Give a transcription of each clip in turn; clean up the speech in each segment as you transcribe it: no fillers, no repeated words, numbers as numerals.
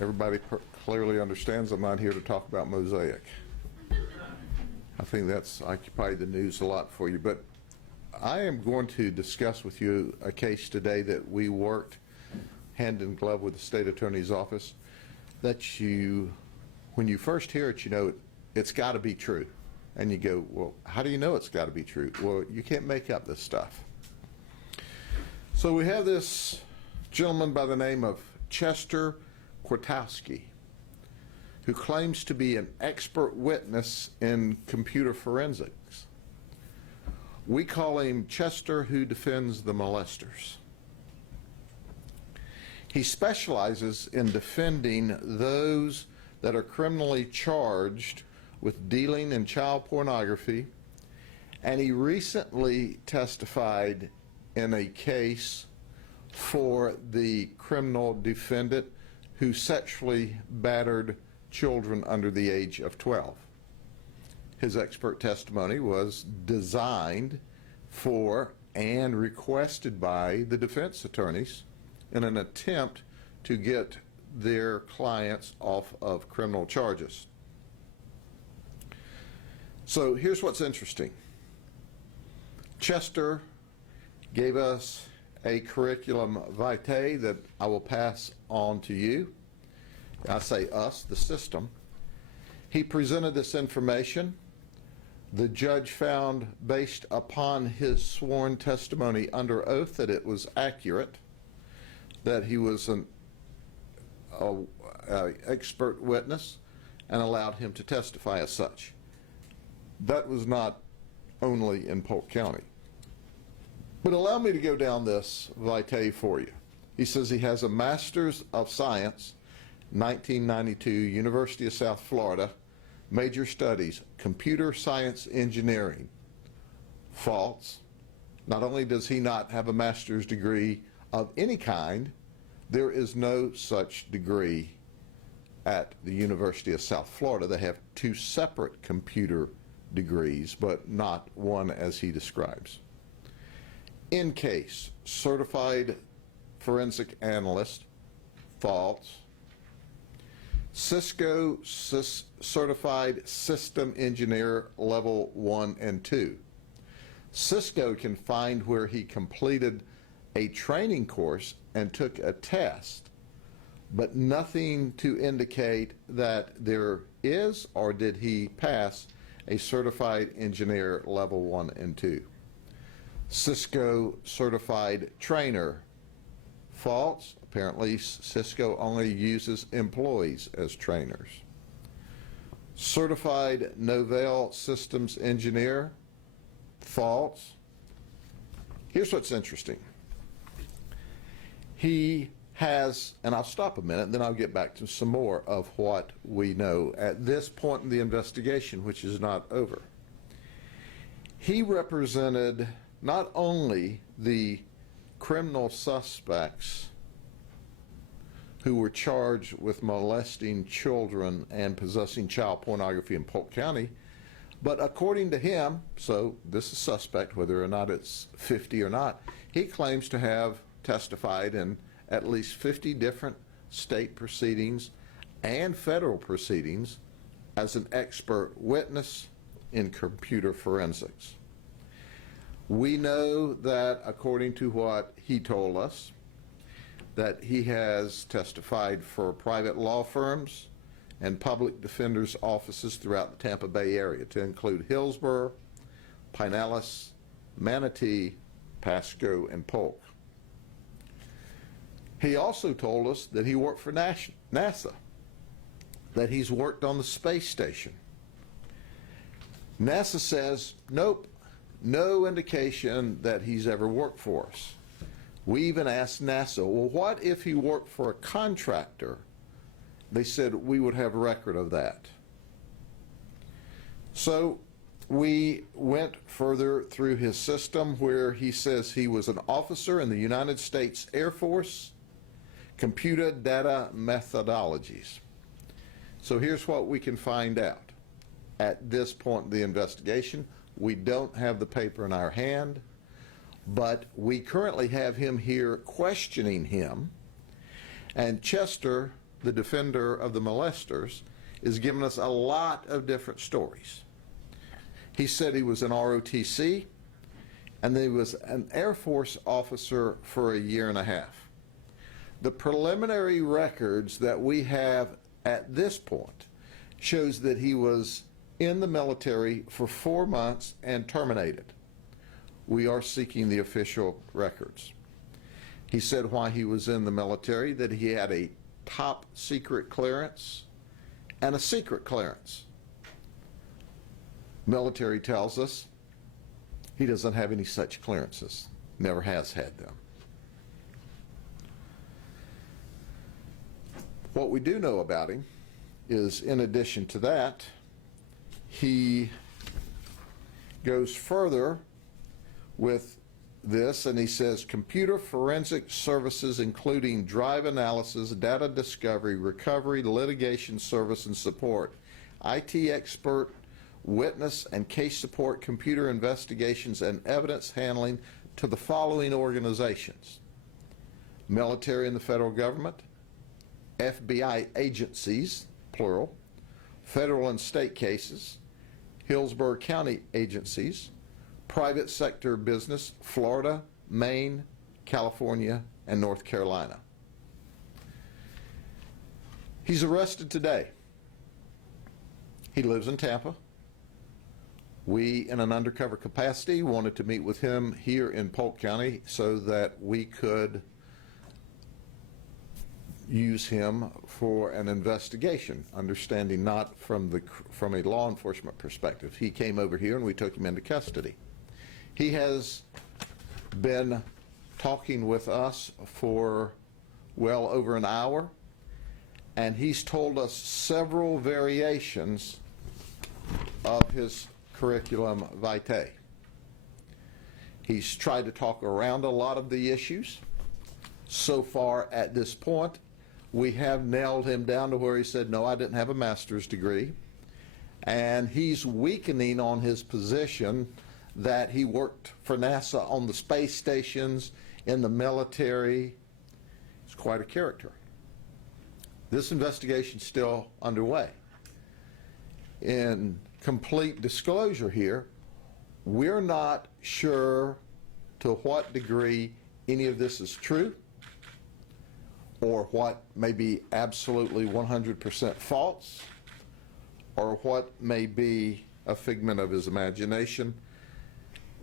Everybody clearly understands I'm not here to talk about Mosaic. I think that's occupied the news a lot for you. But I am going to discuss with you a case today that we worked hand in glove with the state attorney's office that you, when you first hear it, you know it's got to be true. And you go, well, how do you know it's got to be true? Well, you can't make up this stuff. So we have this gentleman by the name of Chester Kwiatkowski, who claims to be an expert witness in computer forensics. We call him Chester who defends the molesters. He specializes in defending those that are criminally charged with dealing in child pornography, and he recently testified in a case for the criminal defendant who sexually battered children under the age of 12. His expert testimony was designed for and requested by the defense attorneys in an attempt to get their clients off of criminal charges. So here's what's interesting. Chester gave us a curriculum vitae that I will pass on to you. I say us, the system. He presented this information. The judge found, based upon his sworn testimony under oath, that it was accurate, that he was an expert witness, and allowed him to testify as such. That was not only in Polk County. But allow me to go down this vitae for you. He says he has a Master's of Science, 1992, University of South Florida, major studies, computer science engineering. False. Not only does he not have a master's degree of any kind, there is no such degree at the University of South Florida. They have two separate computer degrees, but not one as he describes. In case, certified forensic analyst. False. Cisco certified system engineer level 1 and 2. Cisco can find where he completed a training course and took a test, but nothing to indicate that there is or did he pass a certified engineer level 1 and 2. Cisco certified trainer. False. Apparently Cisco only uses employees as trainers. Certified Novell systems engineer. False. Here's what's interesting. He has, and I'll stop a minute and then I'll get back to some more of what we know at this point in the investigation, which is not over. He represented not only the criminal suspects who were charged with molesting children and possessing child pornography in Polk County, but according to him, so this is suspect whether or not it's 50 or not, he claims to have testified in at least 50 different state proceedings and federal proceedings as an expert witness in computer forensics. We know that, according to what he told us, that he has testified for private law firms and public defenders' offices throughout the Tampa Bay area, to include Hillsborough, Pinellas, Manatee, Pasco, and Polk. He also told us that he worked for NASA, that he's worked on the space station. NASA says, nope, no indication that he's ever worked for us. We even asked NASA, well, what if he worked for a contractor? They said we would have a record of that. So we went further through his system where he says he was an officer in the United States Air Force, computer data methodologies. So here's what we can find out. At this point in the investigation, we don't have the paper in our hand, but we currently have him here questioning him, and Chester the defender of the molesters, is giving us a lot of different stories. He said he was an ROTC, and then he was an Air Force officer for a year and a half. The preliminary records that we have at this point shows that he was in the military for 4 months and terminated. We are seeking the official records. He said why he was in the military, that he had a top secret clearance and a secret clearance. Military tells us he doesn't have any such clearances, never has had them. What we do know about him is, in addition to that, he goes further with this, and he says computer forensic services including drive analysis, data discovery, recovery, litigation service and support, IT expert, witness and case support, computer investigations and evidence handling to the following organizations: military and the federal government, FBI agencies, plural, federal and state cases, Hillsborough County agencies, private sector business, Florida, Maine, California, and North Carolina. He's arrested today. He lives in Tampa. We, in an undercover capacity, wanted to meet with him here in Polk County so that we could use him for an investigation, understanding not from a law enforcement perspective. He came over here and we took him into custody. He has been talking with us for well over an hour, and he's told us several variations of his curriculum vitae. He's tried to talk around a lot of the issues. So far at this point, we have nailed him down to where he said, no, I didn't have a master's degree. And he's weakening on his position that he worked for NASA on the space stations, in the military. He's quite a character. This investigation's still underway. In complete disclosure here, we're not sure to what degree any of this is true, or what may be absolutely 100% false, or what may be a figment of his imagination,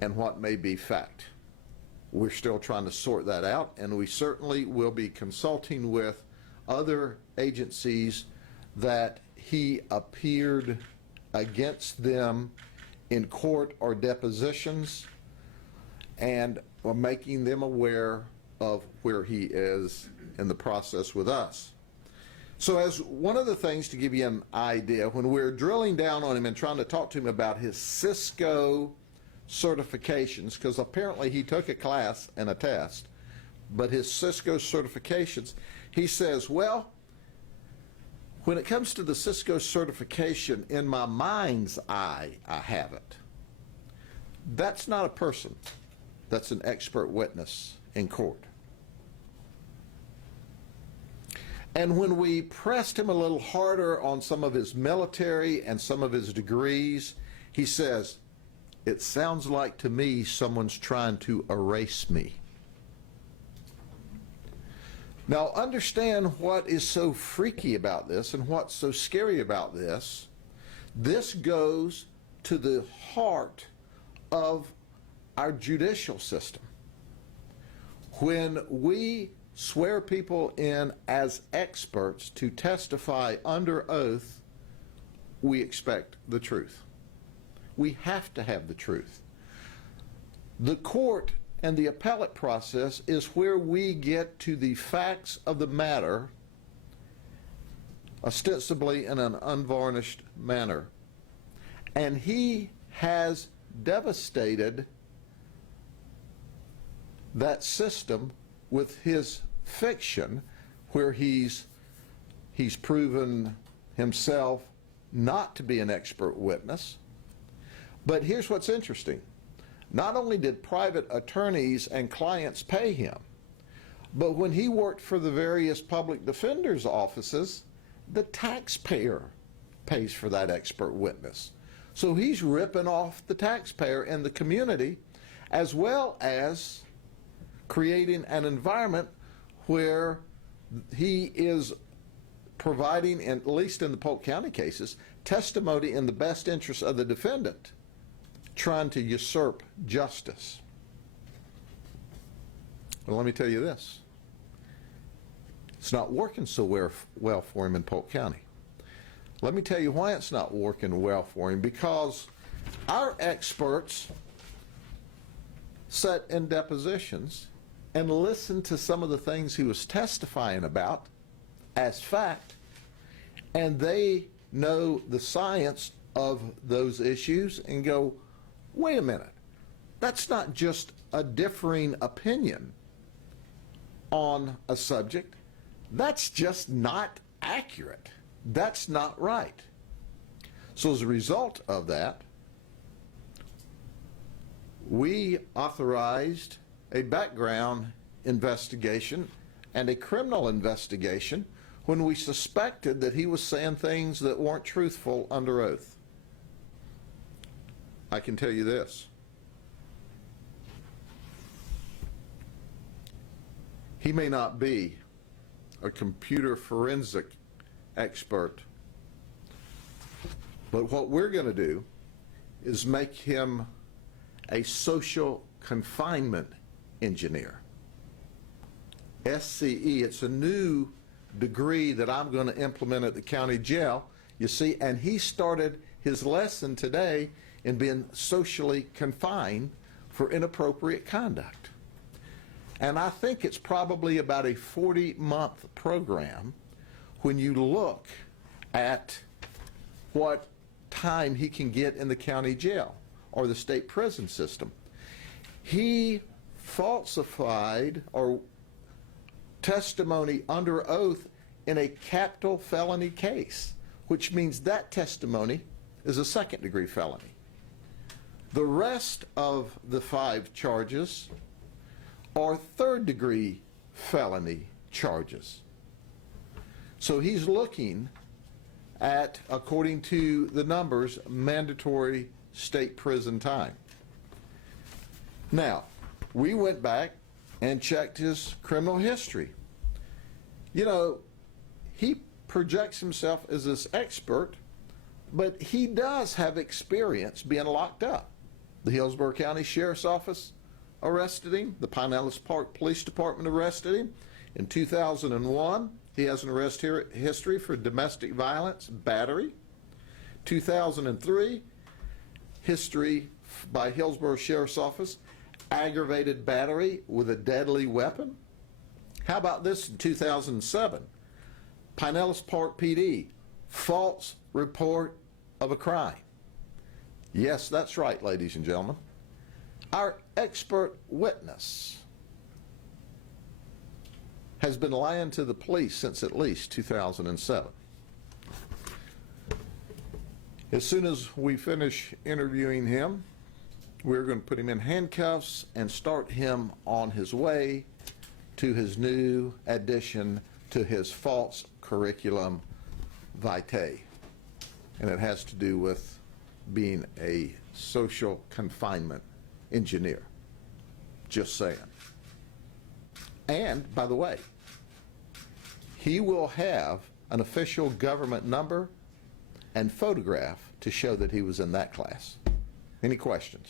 and what may be fact. We're still trying to sort that out, and we certainly will be consulting with other agencies that he appeared against them in court or depositions, and making them aware of where he is in the process with us. So as one of the things to give you an idea, when we're drilling down on him and trying to talk to him about his Cisco certifications, because apparently he took a class and a test, but his Cisco certifications, he says, well, when it comes to the Cisco certification, in my mind's eye, I have it. That's not a person. That's an expert witness in court. And when we pressed him a little harder on some of his military and some of his degrees, he says, it sounds like to me someone's trying to erase me. Now understand what is so freaky about this and what's so scary about this. This goes to the heart of our judicial system. When we swear people in as experts to testify under oath, we expect the truth. We have to have the truth. The court and the appellate process is where we get to the facts of the matter, ostensibly in an unvarnished manner. And he has devastated that system with his fiction, where he's proven himself not to be an expert witness. But here's what's interesting. Not only did private attorneys and clients pay him, But when he worked for the various public defenders' offices, the taxpayer pays for that expert witness. So he's ripping off the taxpayer and the community, as well as creating an environment where he is providing, at least in the Polk County cases, testimony in the best interest of the defendant, trying to usurp justice. Well, let me tell you this. It's not working so well for him in Polk County. Let me tell you why it's not working well for him. Because our experts sat in depositions and listened to some of the things he was testifying about as fact, and they know the science of those issues and go, wait a minute, that's not just a differing opinion on a subject, that's just not accurate. That's not right. So as a result of that, we authorized a background investigation and a criminal investigation when we suspected that he was saying things that weren't truthful under oath. I can tell you this. He may not be a computer forensic expert, but what we're going to do is make him a social confinement engineer. SCE, it's a new degree that I'm going to implement at the county jail, you see, and he started his lesson today in being socially confined for inappropriate conduct. And I think it's probably about a 40-month program when you look at what time he can get in the county jail or the state prison system. He falsified or testimony under oath in a capital felony case, which means that testimony is a second-degree felony. The rest of the 5 charges are third-degree felony charges. So he's looking at, according to the numbers, mandatory state prison time. Now, we went back and checked his criminal history. You know, he projects himself as this expert, but he does have experience being locked up. The Hillsborough County Sheriff's Office arrested him. The Pinellas Park Police Department arrested him. In 2001, he has an arrest history for domestic violence, battery. 2003, history by Hillsborough Sheriff's Office, aggravated battery with a deadly weapon. How about this in 2007? Pinellas Park PD, false report of a crime. Yes, that's right, ladies and gentlemen. Our expert witness has been lying to the police since at least 2007. As soon as we finish interviewing him, we're going to put him in handcuffs and start him on his way to his new addition to his false curriculum vitae. And it has to do with being a social confinement engineer. Just saying. And, by the way, he will have an official government number and photograph to show that he was in that class. Any questions?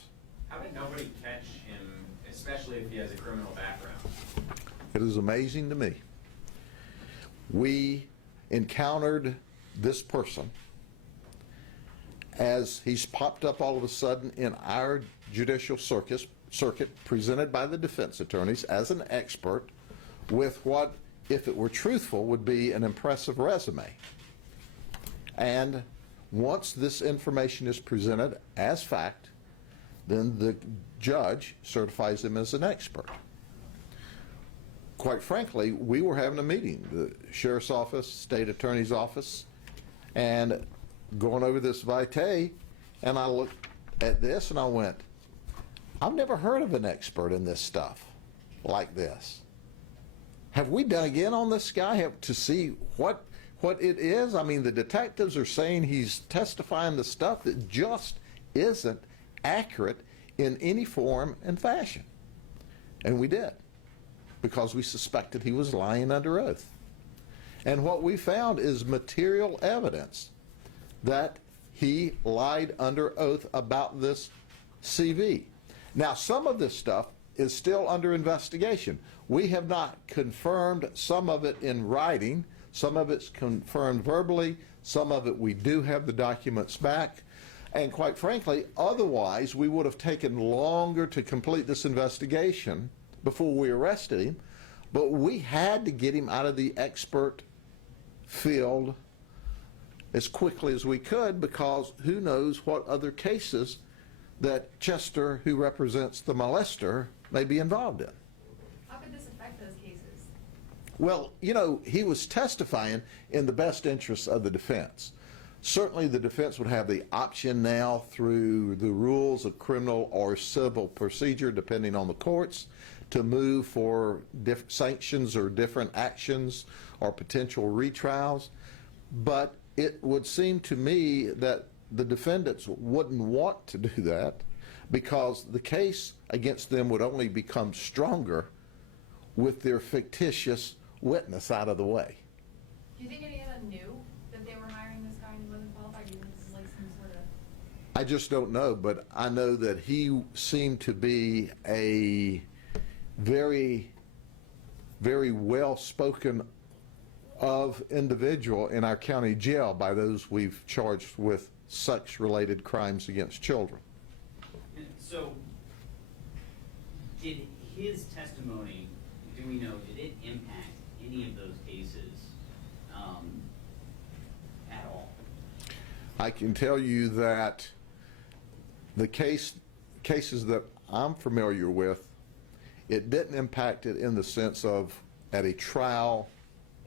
How did nobody catch him, especially if he has a criminal background? It is amazing to me. We encountered this person as he's popped up all of a sudden in our judicial circuit presented by the defense attorneys as an expert with what, if it were truthful, would be an impressive resume. And once this information is presented as fact, then the judge certifies him as an expert. Quite frankly, we were having a meeting, the sheriff's office, state attorney's office, and going over this vitae, and I looked at this and I went, I've never heard of an expert in this stuff like this. Have we dug in on this guy to see what it is? I mean, the detectives are saying he's testifying to stuff that just isn't accurate in any form and fashion. And we did, because we suspected he was lying under oath. And what we found is material evidence that he lied under oath about this CV. Now, some of this stuff is still under investigation. We have not confirmed some of it in writing. Some of it's confirmed verbally. Some of it we do have the documents back. And quite frankly, otherwise we would have taken longer to complete this investigation before we arrested him. But we had to get him out of the expert field as quickly as we could, because who knows what other cases that Chester, who represents the molester, may be involved in. How could this affect those cases? Well, you know, he was testifying in the best interests of the defense. Certainly the defense would have the option now, through the rules of criminal or civil procedure, depending on the courts, to move for sanctions or different actions or potential retrials. But it would seem to me that the defendants wouldn't want to do that, because the case against them would only become stronger with their fictitious witness out of the way. Do you think any of them knew that they were hiring this guy and he wasn't qualified? Do you think this is like some sort of... I just don't know, but I know that he seemed to be a very, very well-spoken of individual in our county jail by those we've charged with sex-related crimes against children. So, did his testimony, do we know, did it impact any of those cases at all? I can tell you that the cases that I'm familiar with, it didn't impact it in the sense of at a trial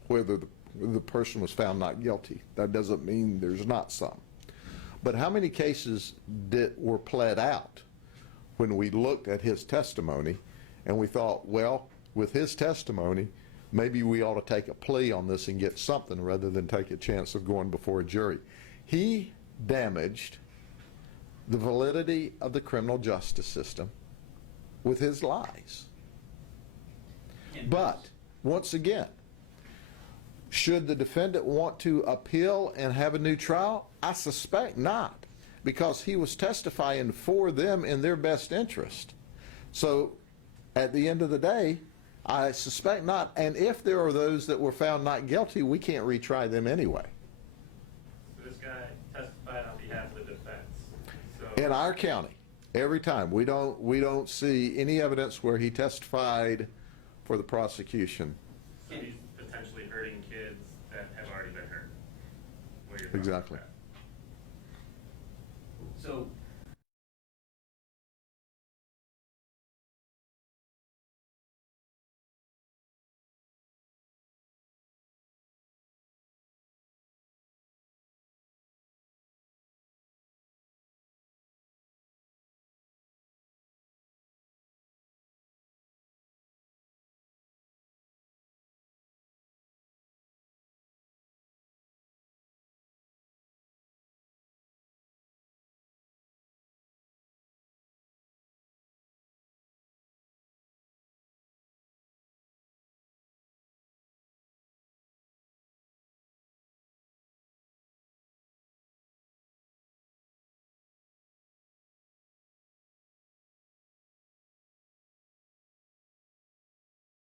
whether the person was found not guilty. That doesn't mean there's not some. But how many cases were pled out when we looked at his testimony and we thought, well, with his testimony, maybe we ought to take a plea on this and get something rather than take a chance of going before a jury. He damaged the validity of the criminal justice system with his lies. But, once again, should the defendant want to appeal and have a new trial? I suspect not, because he was testifying for them in their best interest. So, at the end of the day, I suspect not. And if there are those that were found not guilty, we can't retry them anyway. So this guy testified on behalf of the defense. So In our county, every time. We don't see any evidence where he testified for the prosecution. so he's potentially hurting kids that have already been hurt. What you're talking Exactly. about. So,